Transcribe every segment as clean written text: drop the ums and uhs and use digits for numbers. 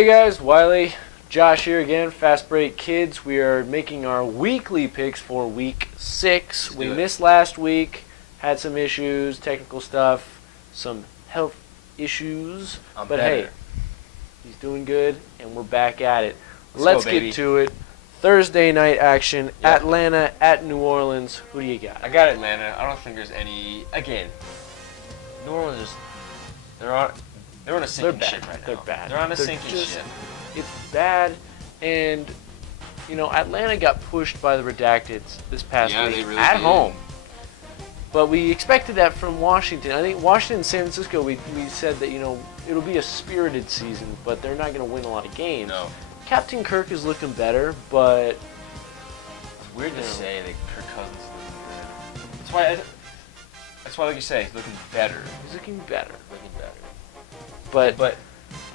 Hey guys, Wiley, Josh here again, Fastbreak Kids. We are making our weekly picks for week 6. We missed last week, had some issues, technical stuff, some health issues. But hey, he's doing good, and we're back at it. Let's get to it. Thursday night action, Atlanta at New Orleans. Who do you got? I got Atlanta. I don't think there's any. Again, New Orleans is they're on a sinking ship right now. They're bad. They're on a sinking ship. It's bad, and you know Atlanta got pushed by the Redacted this past week they really at did. home. But we expected that from Washington. I think Washington and San Francisco, we said that it'll be a spirited season, but they're not going to win a lot of games. No. Captain Kirk is looking better, but it's weird to say that Kirk Cousins is looking good. That's why, like you say, he's looking better. He's looking better. But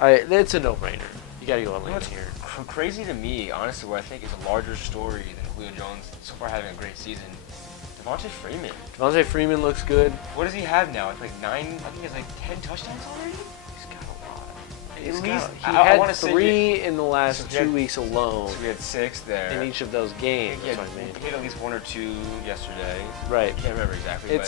it's a no-brainer. You got to go Atlanta here. Crazy to me, honestly, what I think is a larger story than Julio Jones so far having a great season. Devontae Freeman. Devontae Freeman looks good. What does he have now? It's like 9. I think he has like 10 touchdowns already. He's got a lot. He had 3 in the last 2 weeks alone. So we had 6 there in each of those games. He had at least 1 or 2 yesterday. Right. I can't remember exactly.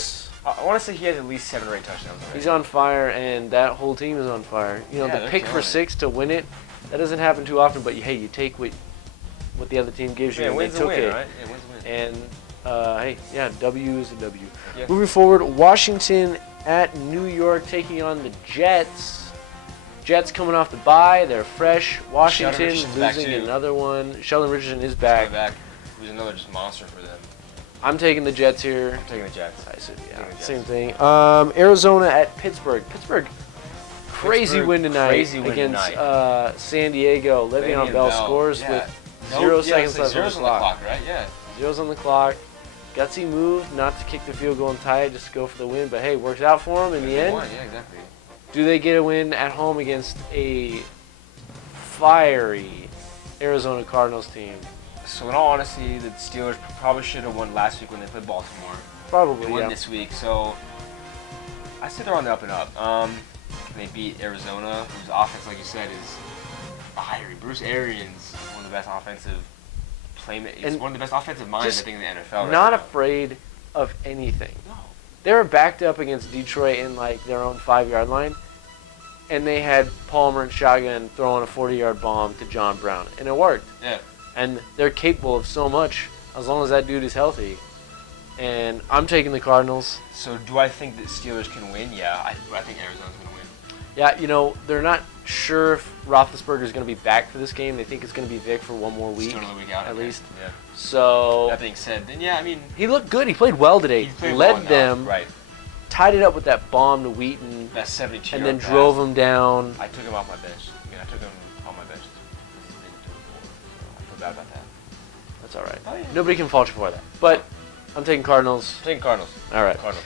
I want to say he has at least 7 or 8 touchdowns already. He's on fire, and that whole team is on fire. The pick for 6 to win it, that doesn't happen too often. But hey, you take what the other team gives you. Yeah, and wins they took a win, it. right? Yeah, wins a win. And W is a W. Yeah. Moving forward, Washington at New York taking on the Jets. Jets coming off the bye, they're fresh. Washington losing another one. Sheldon Richardson is back. Who's another just monster for them. I'm taking the Jets here. I'm taking the Jets. Same thing. Arizona at Pittsburgh. Crazy win tonight against San Diego. Le'Veon Bell scores with 0 seconds left on the clock. Right? Yeah. 0's on the clock. Gutsy move, not to kick the field goal and tie it, just to go for the win. But hey, works out for him in the end. Yeah, exactly. Do they get a win at home against a fiery Arizona Cardinals team? So in all honesty, the Steelers probably should have won last week when they played Baltimore. Probably, They won this week, so I say they're on the up and up. They beat Arizona, whose offense, like you said, is fiery. Bruce Arians, one of the best offensive playmakers, one of the best offensive minds I think in the NFL. Right not now. afraid of anything. No. They were backed up against Detroit in like their own 5-yard line, and they had Palmer and shotgun throwing a 40-yard bomb to John Brown, and it worked. Yeah. And they're capable of so much as long as that dude is healthy. And I'm taking the Cardinals. So do I think that Steelers can win? Yeah, I think Arizona's going to win. Yeah, they're not sure if Roethlisberger is going to be back for this game. They think it's going to be Vic for one more week. Still another week out, at least. Yeah. So that being said, then yeah, I mean he looked good. He played well today. Led them. Right. Tied it up with that bomb to Wheaton. That 72. And then drove him down. I took him off my bench. I took him off my bench. I feel bad about that. That's all right. Oh, yeah. Nobody can fault you for that. But I'm taking Cardinals. Cardinals. All right. Cardinals.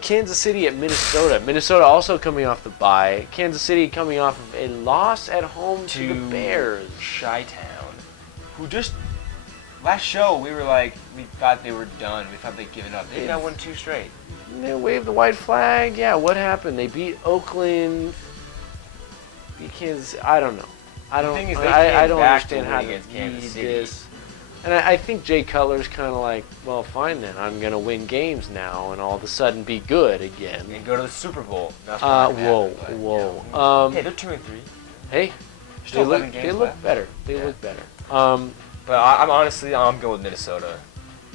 Kansas City at Minnesota. Minnesota also coming off the bye. Kansas City coming off of a loss at home to the Bears. Chi-Town, who just last show we thought they were done. We thought they'd given up. They now won 2 straight. They waved the white flag. Yeah, what happened? They beat Oakland. Because I don't know. I don't understand how to beat this. And I think Jay Cutler's kind of like, well, fine then. I'm going to win games now and all of a sudden be good again. And go to the Super Bowl. Whoa. Hey, they're 2-3. Hey, they look better. They look better. But I'm going with Minnesota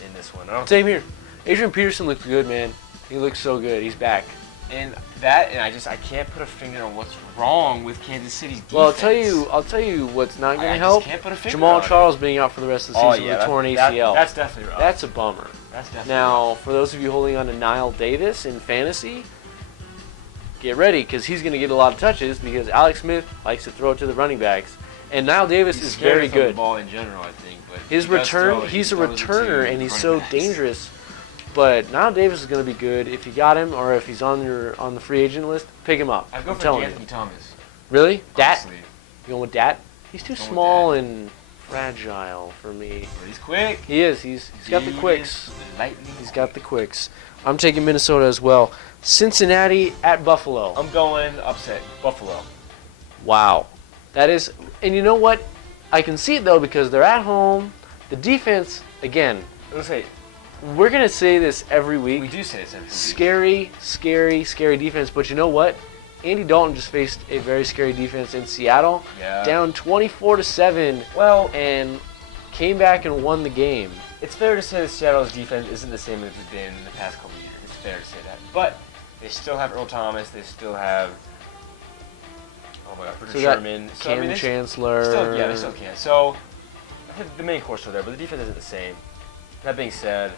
in this one. Same here. Adrian Peterson looks good, man. He looks so good. He's back. And I can't put a finger on what's wrong with Kansas City's defense. Well, I'll tell you what's not going to help. Can't put a finger Jamal on Charles being out for the rest of the season with a torn ACL. That's definitely rough. That's a bummer. Now, for those of you holding on to Niall Davis in fantasy, get ready because he's going to get a lot of touches because Alex Smith likes to throw it to the running backs, and Niall Davis is very good. The ball in general, I think. But his return, he's a returner, and he's so dangerous. But Niall Davis is going to be good. If you got him, or if he's on the free agent list, pick him up. I'd go for Anthony Thomas. Really? Dat? Honestly. You going with Dat? He's too small and fragile for me. But he's quick. He is. He's got the quicks. He's got the quicks. I'm taking Minnesota as well. Cincinnati at Buffalo. I'm going upset. Buffalo. Wow. That is, and you know what? I can see it though because they're at home. The defense, again, Let's say we're gonna say this every week. we do say this every week. Scary, scary, scary defense. But you know what? Andy Dalton just faced a very scary defense in Seattle, down 24-7, and came back and won the game. It's fair to say that Seattle's defense isn't the same as it's been in the past couple of years. It's fair to say that. But they still have Earl Thomas. They still have, oh my God, Richard Sherman. Cam Chancellor. They still can. So I think the main core's still there, but the defense isn't the same. That being said,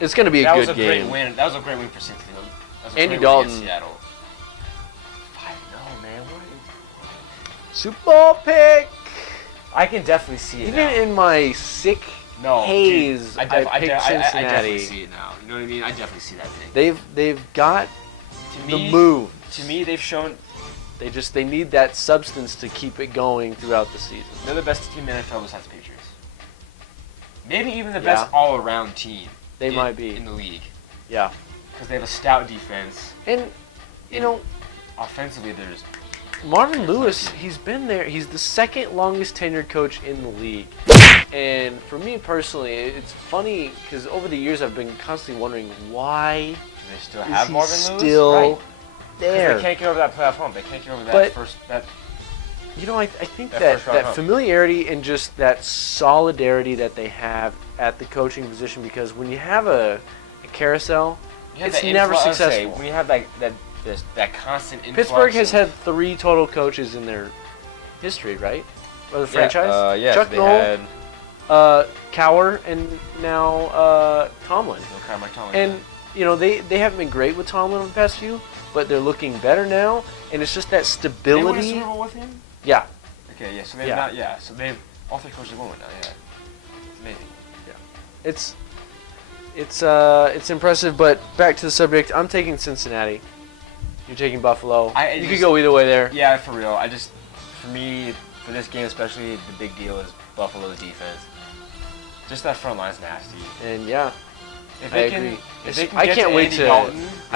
it's going to be a good game. Great win. That was a great win for Cincinnati. Andy Dalton. Seattle. 5-0, man. Super Bowl pick. I can definitely see it Even now. in my sick haze, I picked Cincinnati. I definitely see it now. You know what I mean? I definitely see that thing. They've got the move. To me, they've shown they need that substance to keep it going throughout the season. they're the best team in the NFL besides the Patriots. Maybe even the best all-around team. They might be in the league. Yeah. Because they have a stout defense. And you know, offensively, there's Marvin Lewis. He's been there. He's the second longest tenured coach in the league. And for me personally, it's funny because over the years I've been constantly wondering why do they still have Marvin Lewis? Still there. They can't get over that playoff hump. They can't get over that You know, I think that familiarity and just that solidarity that they have at the coaching position, because when you have a carousel, it's never successful. When you have that constant influx. Pittsburgh has had 3 total coaches in their history, right? Or the franchise? Chuck Noll, Cowher, and now Tomlin. Mike Tomlin. And, you know, they haven't been great with Tomlin in the past few, but they're looking better now, and it's just that stability. They won a Super Bowl with him? Yeah. Okay, yeah, so they've not, so they've, all 3 coaches won one now, yeah. It's amazing. Yeah. It's impressive, but back to the subject, I'm taking Cincinnati. You're taking Buffalo. You could go either way there. Yeah, for real. For me, for this game especially, the big deal is Buffalo's defense. Just that front line's nasty. And yeah, I agree. I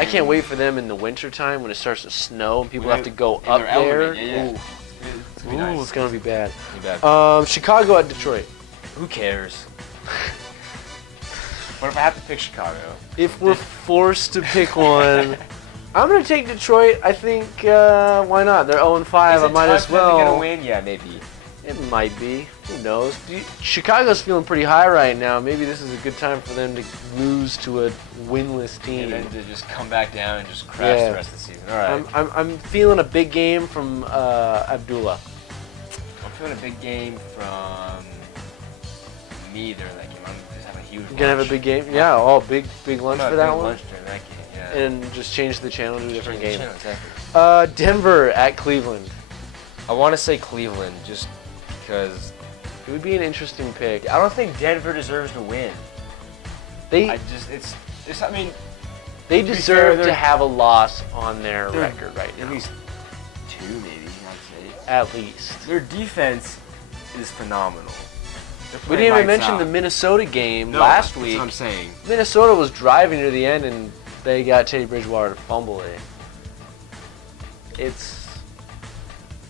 can't wait for them in the wintertime when it starts to snow and people have to go up there. Ooh, it's gonna be bad. Bad. Chicago at Detroit. Who cares? What if I have to pick Chicago? If we're forced to pick one, I'm gonna take Detroit. I think why not? They're 0-5. I might as well. Is it gonna win? Yeah, maybe. It might be. Who knows? Chicago's feeling pretty high right now. Maybe this is a good time for them to lose to a winless team. And then to just come back down and just crash the rest of the season. All right. I'm feeling a big game from Abdullah. I'm feeling a big game from neither of that game. I'm just having a huge lunch. You're going to have a big game? Yeah, big lunch for that one? Lunch during that game, yeah. And just change the channel to a different game. Exactly. Denver at Cleveland. I want to say Cleveland just because it would be an interesting pick. I don't think Denver deserves to win. They deserve to have a loss on their record right now. At least 2, maybe, I'd say. At least. Their defense is phenomenal. We didn't even mention the Minnesota game last week. That's what I'm saying. Minnesota was driving to the end, and they got Teddy Bridgewater to fumble it.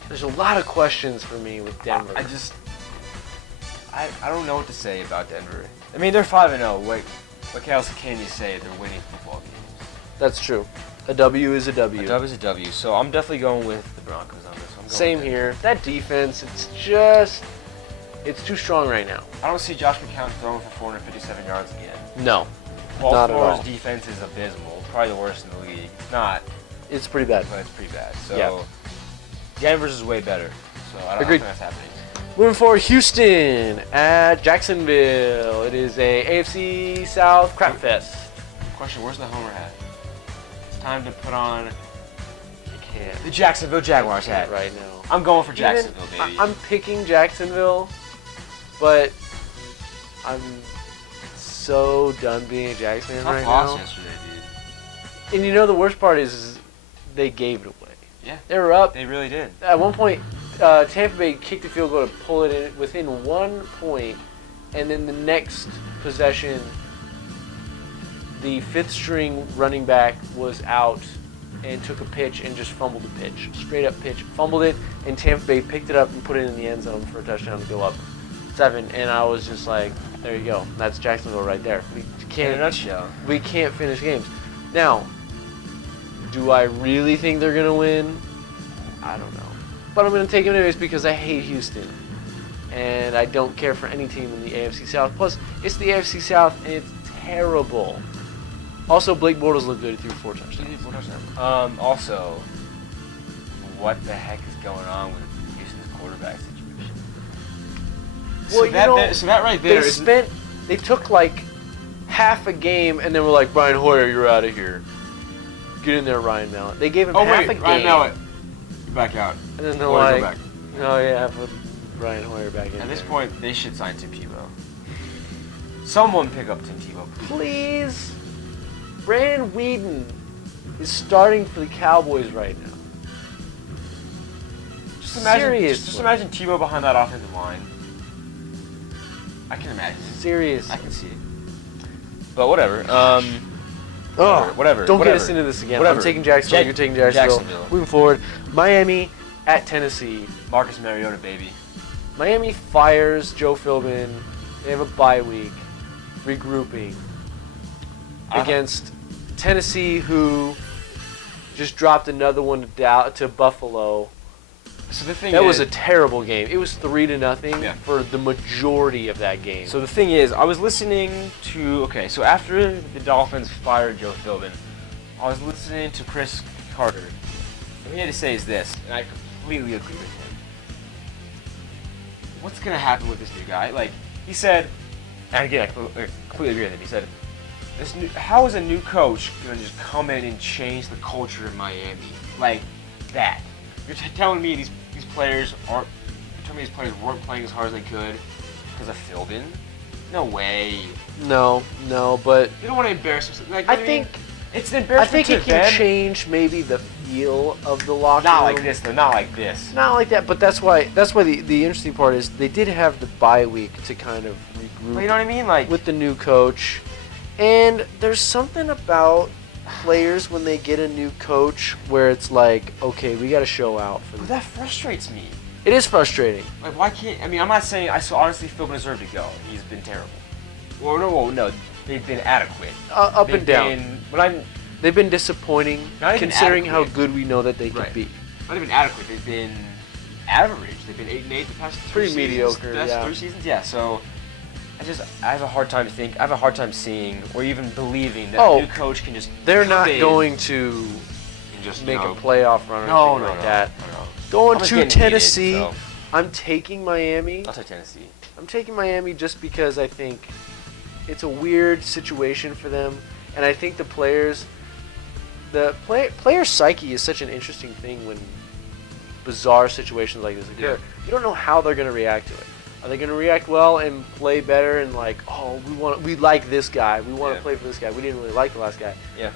There's a lot of questions for me with Denver. I don't know what to say about Denver. I mean, they're 5-0. What else can you say? They're winning football games. That's true. A W is a W. A W is a W. So I'm definitely going with the Broncos on this one. Same here. That defense, it's too strong right now. I don't see Josh McCown throwing for 457 yards again. No, not at all. Baltimore's defense is abysmal. Probably the worst in the league. It's pretty bad. But it's pretty bad. So Denver's is way better. So I don't think that's happening. Moving forward, Houston at Jacksonville. It is a AFC South crap fest. Question: where's the Homer hat? It's time to put on can't. The Jacksonville Jaguars hat right now. I'm going for Jacksonville, baby. I'm picking Jacksonville, but I'm so done being a Jags fan right now. Yesterday, dude. And you know the worst part is they gave it away. Yeah. They were up. They really did. At one point, Tampa Bay kicked the field goal to pull it in within 1 point, and then the next possession, the fifth string running back was out and took a pitch and just fumbled the pitch. Straight up pitch. Fumbled it, and Tampa Bay picked it up and put it in the end zone for a touchdown to go up 7. And I was just like, there you go. That's Jacksonville right there. In a nutshell. We can't finish games. Now, do I really think they're going to win? I don't know. But I'm going to take them anyways because I hate Houston. And I don't care for any team in the AFC South. Plus, it's the AFC South, and it's terrible. Also, Blake Bortles looked good. He threw 4 touchdowns. Also, what the heck is going on with Houston's quarterback situation? Well, so that right there they took like half a game, and then were like, Brian Hoyer, you're out of here. Get in there, Ryan Mallett. They gave him half a game. Ryan Mallett, you're back out. And then they're Hoyer, like, go back. oh yeah, put Brian Hoyer back in. At this point, they should sign Tim Tebow. Someone pick up Tim Tebow, please. Brandon Weeden is starting for the Cowboys right now. Just imagine Tebow behind that offensive line. I can imagine. Seriously. I can see it. But whatever. Whatever. Don't get us into this again. Whatever. I'm taking Jacksonville. You're taking Jacksonville. Moving forward, Miami at Tennessee. Marcus Mariota, baby. Miami fires Joe Philbin. They have a bye week, regrouping against Tennessee, who just dropped another one to Buffalo. So the thing that was a terrible game. It was 3-0 Yeah. for the majority of that game. So the thing is, I was listening to so after the Dolphins fired Joe Philbin, I was listening to Chris Carter. What he had to say is this, and I completely agree with him. What's gonna happen with this new guy? Like he said, and again, I completely agree with him. He said, how is a new coach gonna just come in and change the culture in Miami like that? You're telling me these players aren't. You're telling me these players weren't playing as hard as they could because of Philbin? No way. No, but You don't want to embarrass yourself. Like, I think it's an embarrassment. I think to it can them. change maybe the feel of the locker Not room. like this, though. Not like this. Not like that, but that's why the interesting part is they did have the bye week to kind of regroup. But you know what I mean? Like with the new coach, and there's something about players when they get a new coach where it's like, okay, we got to show out for But them. that frustrates me. It is frustrating. Like, why can't? I mean, I'm not saying honestly Philbin deserved to go. He's been terrible. Well, no, they've been adequate. Up and down. They've been disappointing, Not even considering how adequate. good we know that they could Right. be. Not even adequate. They've been average. They've been 8-8 the past 3 Pretty seasons. mediocre, The past yeah. 3 seasons, yeah. So I have a hard time seeing or even believing that a new coach can just. They're come not in going to and just make a playoff run or No, anything no, like no, that. no. Going I'm just to getting Tennessee, heated, so I'm taking Miami. I'll take Tennessee. I'm taking Miami just because I think it's a weird situation for them, and I think the player psyche is such an interesting thing when bizarre situations like this occur. Yeah. You don't know how they're going to react to it. Are they going to react well and play better and like, oh, we like this guy, we want to play for this guy, we didn't really like the last guy. Yeah.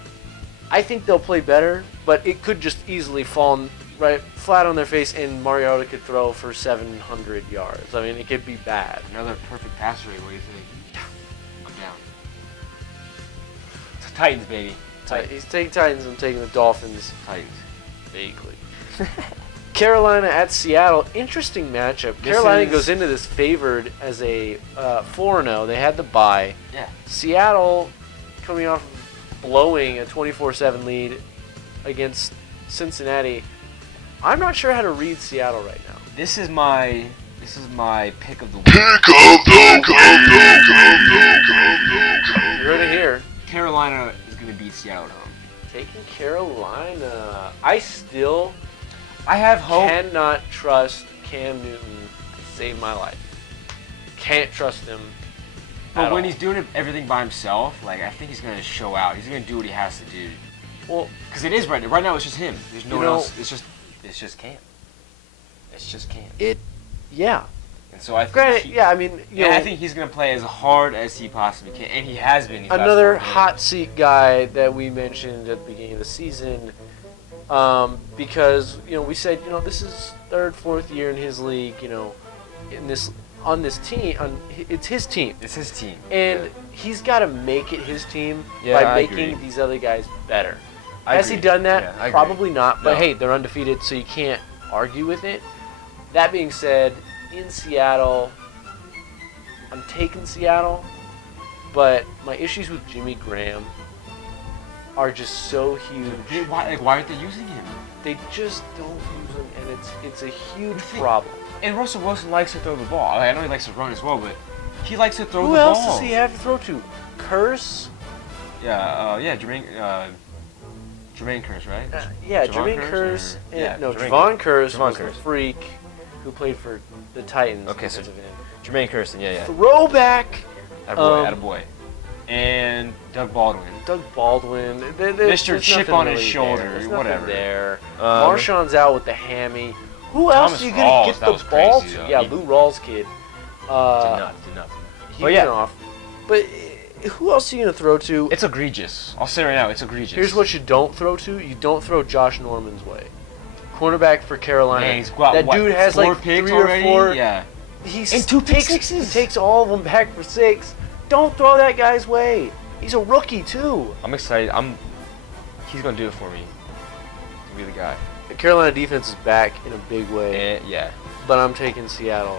I think they'll play better, but it could just easily fall right flat on their face, and Mariota could throw for 700 yards. I mean, it could be bad. Another perfect pass rate. What do you think? I'm down. Titans, baby. He's taking Titans. I'm taking the Dolphins. Titans. Vaguely. Carolina at Seattle. Interesting matchup. Carolina goes into this favored as a 4-0. They had the bye. Yeah. Seattle coming off of blowing a 24-7 lead against Cincinnati. I'm not sure how to read Seattle right now. This is my pick of the week. You heard it here. Carolina is going to beat Seattle at home. Taking Carolina. I have hope. cannot trust Cam Newton to save my life. Can't trust him. But when he's doing everything by himself, like I think he's going to show out. He's going to do what he has to do. Well, because it is right now. Right now, it's just him. There's no one else. It's just Cam. It's just Cam. Yeah. And so I think. Granted, I mean, I think he's going to play as hard as he possibly can, and he has been. Another hot seat guy that we mentioned at the beginning of the season, because we said this is third, fourth year in his league. On this team, it's his team. It's his team, and he's got to make it his team Yeah, by I making agree. these other guys better. Has he done that? Yeah, I agree. Probably not. But No. hey, they're undefeated, so you can't argue with it. That being said, in Seattle, I'm taking Seattle, but my issues with Jimmy Graham are just so huge. Why aren't they using him? They just don't use him, and it's a huge problem. And Russell Wilson likes to throw the ball. I know he likes to run as well, but he likes to throw Who the ball. else does he have to throw to? Curse? Jermaine Curse, right? Yeah, Javon Jermaine Curse. or- yeah, No, Jermaine Javon Curse Javon was the Curse. freak who played for the Titans. Okay, so defensive end. Jermaine Kirsten, yeah. Throwback. Attaboy. And Doug Baldwin. Doug Baldwin. Mr. There's Chip nothing on his really shoulder, there. There's whatever. nothing there. Um, Marshawn's out with the hammy. Who else Thomas are you gonna Rawls, get that the was ball crazy, to? though. Yeah, He- Lou Rawls kid. Did nuts. He But yeah. went off. But who else are you gonna throw to? It's egregious. I'll say right now, it's egregious. Here's what you don't throw to. You don't throw Josh Norman's way. Cornerback for Carolina. Man, he's got, that what, dude has 4 like picks 3 or already? 4. Yeah. He And 2 pick takes, sixes. He takes all of them back for 6. Don't throw that guy's way. He's a rookie too. I'm excited. He's gonna do it for me. He'll be the guy. The Carolina defense is back in a big way, And, yeah. but I'm taking Seattle.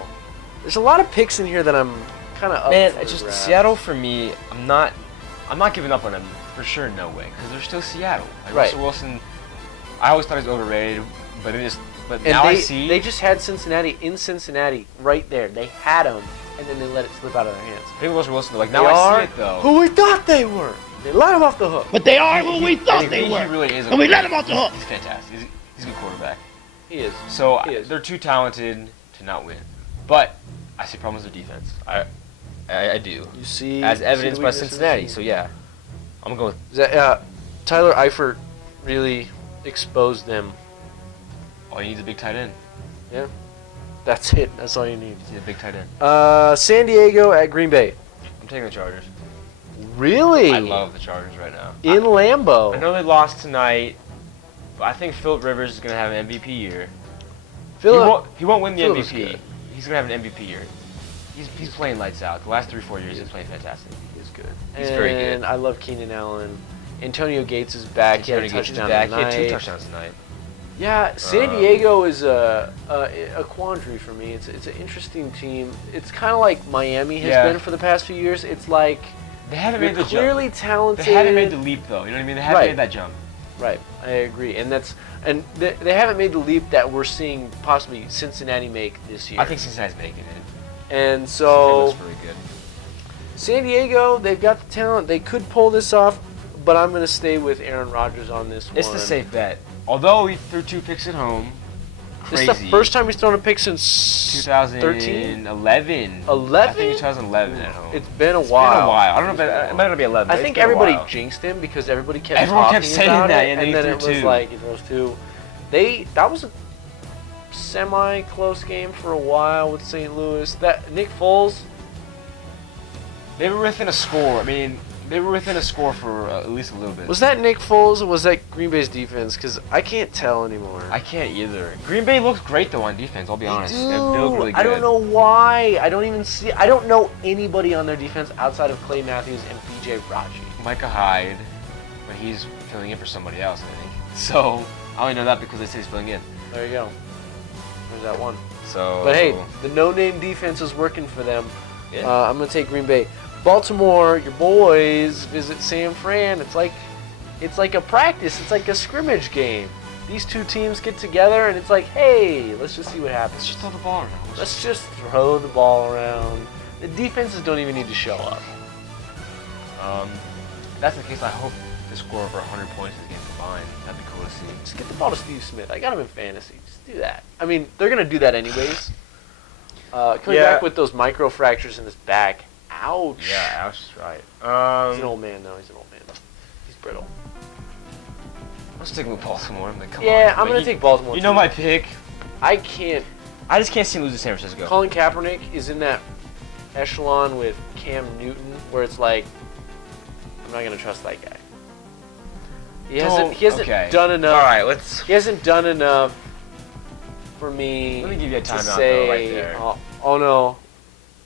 There's a lot of picks in here that I'm kind of up Man, for it's just grabs. Seattle for me. I'm not giving up on them for sure. No way, because they're still Seattle. Like Right. Russell Wilson, I always thought he was overrated, but And now I they, see. they just had Cincinnati in Cincinnati right there. They had him, and then they let it slip out of their hands. I think Russell Wilson. Like They now I are see it though. who we thought they were. They let him off the hook. But they are who we thought they He were. really is. And we let him off the hook. He's fantastic. He's a good quarterback. He is. So He is. they're too talented to not win. But I see problems with defense. I do. You see, As see evidenced the by weaknesses? Cincinnati. So yeah, I'm going. Is that, Tyler Eifert really exposed them. All you need is a big tight end. Yeah, that's it. That's all you need. You need a big tight end. San Diego at Green Bay. I'm taking the Chargers. Really? I love the Chargers right now. In Lambeau. I know they lost tonight, but I think Philip Rivers is going to have an MVP year. He won't win the Phillip is MVP. good. He's going to have an MVP year. He's playing lights out. The last 3-4 years he's playing fantastic. He's good. He's very good. And I love Keenan Allen. Antonio Gates is back. He had a Antonio Gates is touchdown back. He tonight. had 2 touchdowns tonight. Yeah, San Diego is a quandary for me. It's an interesting team. It's kind of like Miami has Yeah. been for the past few years. It's like They haven't you're made the clearly jump. talented. They haven't made the leap though. You know what I mean? They haven't Right. made that jump. Right, I agree, and they haven't made the leap that we're seeing possibly Cincinnati make this year. I think Cincinnati's making it. And Cincinnati so looks really good. San Diego, they've got the talent. They could pull this off, but I'm going to stay with Aaron Rodgers on this It's one. the safe bet. Although he threw 2 picks at home. This Crazy. is the first time he's thrown a pick since 2011. 11? I think it's 2011 at home. It's been a It's while. been a while. I don't know if it might not be 11. I but think it's been a everybody while. jinxed him because everybody kept Everyone talking kept saying about that, it, and and then then he it threw was 2. like he throws 2. That was a semi-close game for a while with St. Louis. That Nick Foles. They were within a score. I mean, they were within a score for at least a little bit. Was that Nick Foles or was that Green Bay's defense? Because I can't tell anymore. I can't either. Green Bay looks great though on defense. I'll be honest. They look really good. I don't know why. I don't know anybody on their defense outside of Clay Matthews and B.J. Raji. Micah Hyde, but he's filling in for somebody else, I think. So I only know that because they say he's filling in. There you go. There's that one. So. But hey, the no-name defense is working for them. Yeah. I'm going to take Green Bay. Baltimore, your boys visit San Fran. It's like a practice. It's like a scrimmage game. These two teams get together and it's like, hey, let's just see what happens. Let's just throw the ball around. Let's just throw the ball around. The defenses don't even need to show up. If that's the case, I hope they score over 100 points this game combined. That'd be cool to see. Just get the ball to Steve Smith. I got him in fantasy. Just do that. I mean, they're going to do that anyways. Coming Yeah. back with those micro fractures in his back. Ouch. Yeah, Ash is right. He's an old man, though. He's an old man. He's brittle. I'm sticking with Baltimore. I'm like, come Yeah, on. I'm going to take Baltimore. You know too. my pick. I can't. I just can't see him lose to San Francisco. Colin Kaepernick is in that echelon with Cam Newton where it's like, I'm not going to trust that guy. He hasn't okay. done enough. All right, let's. He hasn't done enough for me. Let me give you a to timeout, though, say, right there. Oh no,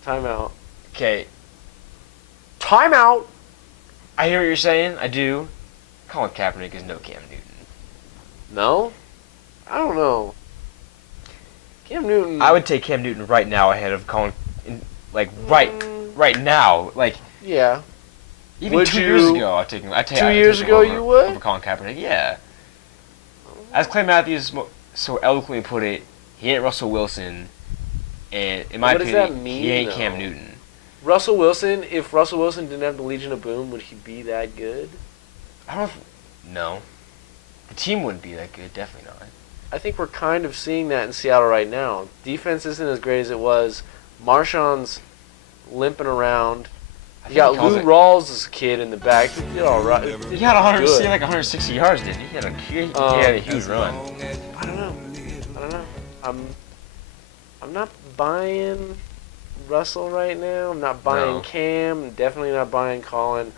timeout. Okay, Timeout. I hear what you're saying. I do. Colin Kaepernick is no Cam Newton. No? I don't know. Cam Newton. I would take Cam Newton right now ahead of Colin, right now. Like, yeah. even Would 2 years you- ago, I'd take him. 2 years ago, you would? over Colin Kaepernick. Yeah. As Clay Matthews so eloquently put it, he ain't Russell Wilson, and in my What does opinion, that mean, he ain't though? Cam Newton. Russell Wilson, if Russell Wilson didn't have the Legion of Boom, would he be that good? I don't. No. The team wouldn't be that good. Definitely not. I think we're kind of seeing that in Seattle right now. Defense isn't as great as it was. Marshawn's limping around. I You think got he calls Lou it- Rawls' kid in the back. He did all right. He had 100, Good. like 160 yards, didn't he? He had a huge run. I don't know. I'm not buying Russell right now. I'm not buying No. Cam. I'm definitely not buying Colin.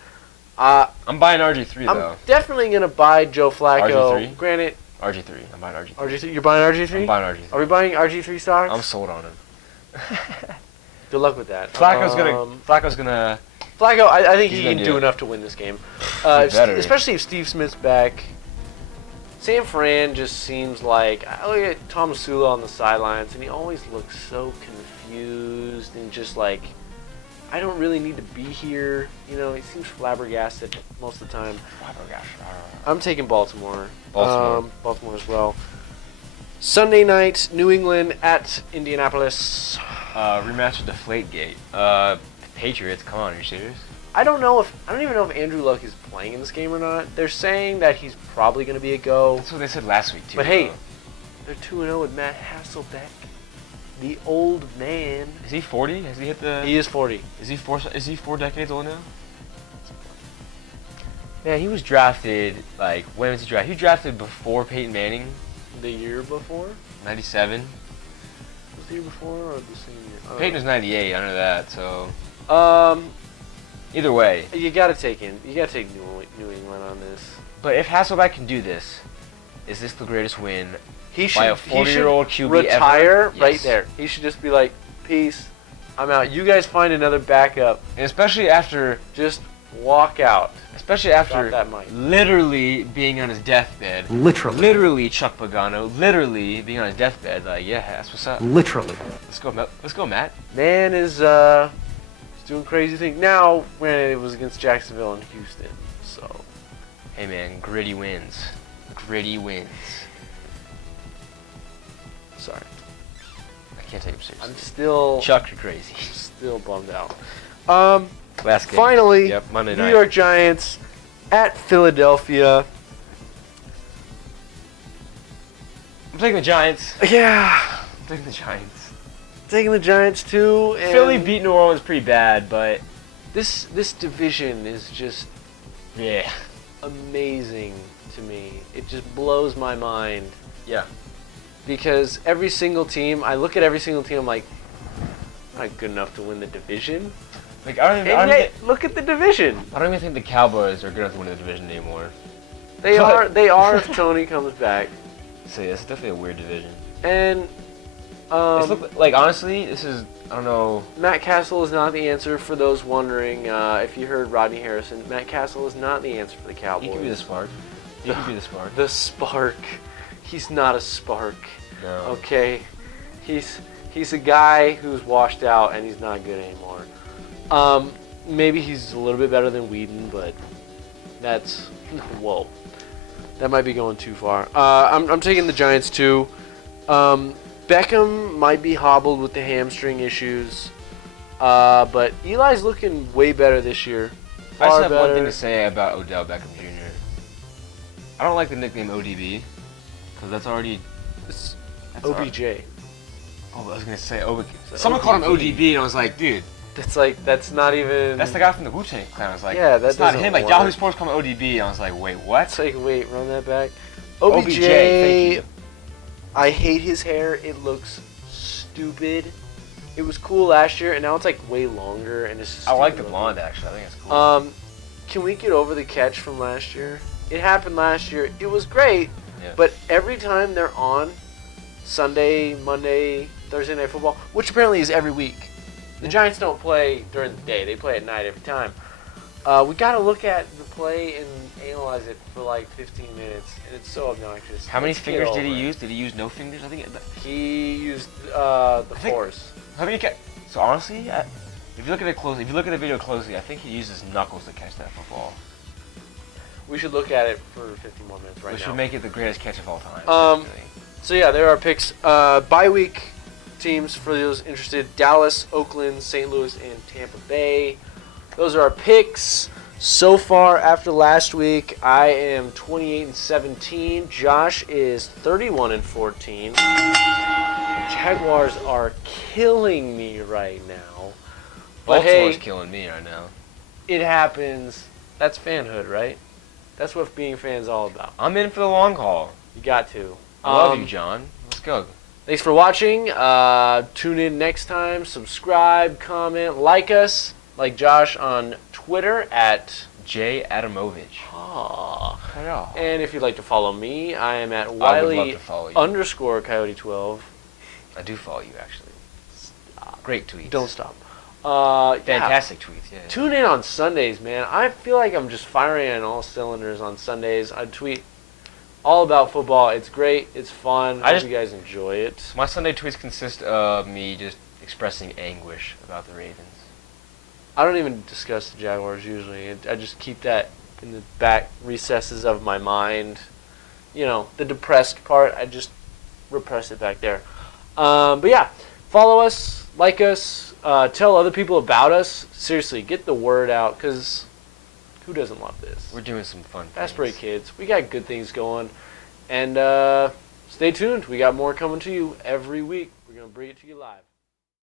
I'm buying RG3 I'm though. definitely gonna buy Joe Flacco. RG3? Granted, RG3. I'm buying RG3. RG3. You're buying RG3? I'm buying RG3. Are we buying RG3 stocks? I'm sold on him. Good luck with that. Flacco's gonna. Flacco, I think He's he gonna can do do it. enough to win this game. better. Especially if Steve Smith's back. San Fran just seems like, I look at Tom Sula on the sidelines, and he always looks so confused and just like, I don't really need to be here. You know, he seems flabbergasted most of the time. I'm taking Baltimore. Baltimore as well. Sunday night, New England at Indianapolis. Rematch of Deflategate. Patriots. Come on, are you serious? I don't even know if Andrew Luck is playing in this game or not. They're saying that he's probably going to be a go. That's what they said last week too. But hey, though. they're 2-0 with Matt Hasselbeck, the old man. Is he 40? Has he hit the? He is 40. Is he 4 decades old now? Man, he was drafted like when was he drafted? He was drafted before Peyton Manning, The year before? '97. Was the year before or the same year? Peyton was '98. I know that. So Um, either way, you gotta take New England on this. but if Hasselbeck can do this, is this the greatest win He by a should 40-year-old QB retire ever? right Yes. there. He should just be like, peace, I'm out. You guys find another backup. And especially after Just walk out. Drop that mic. literally being on his deathbed. Literally Chuck Pagano. Literally being on his deathbed. Like, yeah, that's what's up. Literally. Let's go, Matt. Man is doing crazy things. Now, granted, it was against Jacksonville and Houston, so Hey man, gritty wins. Gritty wins. sorry. I can't take him seriously. I'm still Chuck, you're crazy. still bummed out. Last game. Finally, Yep, Monday New night. York Giants at Philadelphia. I'm taking the Giants. Yeah, I'm taking the Giants. taking the Giants too. And Philly beat New Orleans pretty bad, but this division is just yeah. amazing to me. It just blows my mind Yeah. because every single team, I look at every single team, I'm like, not good enough to win the division. Like I don't And even, yet, look at the division. I don't even think the Cowboys are good enough to win the division anymore. They But- are if Tony comes back. So yeah, it's definitely a weird division. And Like honestly, this is I don't know. Matt Castle is not the answer for those wondering. If you heard Rodney Harrison, Matt Castle is not the answer for the Cowboys. He could be the spark. He could be the spark. The spark. He's not a spark. No. Okay, he's a guy who's washed out and he's not good anymore. Maybe he's a little bit better than Whedon, but that's whoa. That might be going too far. I'm taking the Giants too. Beckham might be hobbled with the hamstring issues, but Eli's looking way better this year. I just Far have one better. thing to say about Odell Beckham Jr. I don't like the nickname ODB because that's already. That's OBJ. Oh, I was gonna say OBJ. Someone called him ODB, and I was like, dude, That's not even. that's the guy from the Wu-Tang Clan. I was like, Yeah, that that's not doesn't him. Like work. Yahoo Sports called him ODB, and I was like, wait, what? It's like, wait, run that back. OBJ, thank you. I hate his hair. It looks stupid. It was cool last year, and now it's like way longer, and it's just I like the stupid blonde actually. I think it's cool. looking. Can we get over the catch from last year? It happened last year. It was great, Yeah. but every time they're on Sunday, Monday, Thursday Night Football, which apparently is every week. The Giants don't play during the day; they play at night every time. We got to look at the play and analyze it for like 15 minutes, and it's so obnoxious. How many Let's get fingers did he over it. use? Did he use no fingers? I think. He used the think- force. How many? So honestly, if you look at it closely, if you look at the video closely, I think he used his knuckles to catch that football. We should look at it for 15 more minutes right We now. should make it the greatest catch of all time. actually. So yeah, there are picks. Bye week teams for those interested: Dallas, Oakland, St. Louis, and Tampa Bay. Those are our picks. So far, after last week, I am 28-17. Josh is 31-14. The Jaguars are killing me right now. But Baltimore's hey, killing me right now. it happens. That's fanhood, right? That's what being a fan is all about. I'm in for the long haul. You got to. I love you, John. Let's go. Thanks for watching. Tune in next time. Subscribe, comment, like us. Like Josh on Twitter at J. Adamovich. And if you'd like to follow me, I am at I would Wiley love to follow you. _Coyote12. I do follow you, actually. Great tweets. Don't stop. Fantastic tweets, yeah. Tune in on Sundays, man. I feel like I'm just firing on all cylinders on Sundays. I tweet all about football. It's great. It's fun. I hope you guys enjoy it. My Sunday tweets consist of me just expressing anguish about the Ravens. I don't even discuss the Jaguars usually. I just keep that in the back recesses of my mind. You know, the depressed part, I just repress it back there. But yeah, follow us, like us, tell other people about us. Seriously, get the word out, because who doesn't love this? We're doing some fun Fastbreak things. Kids. We got good things going. And stay tuned. We got more coming to you every week. We're going to bring it to you live.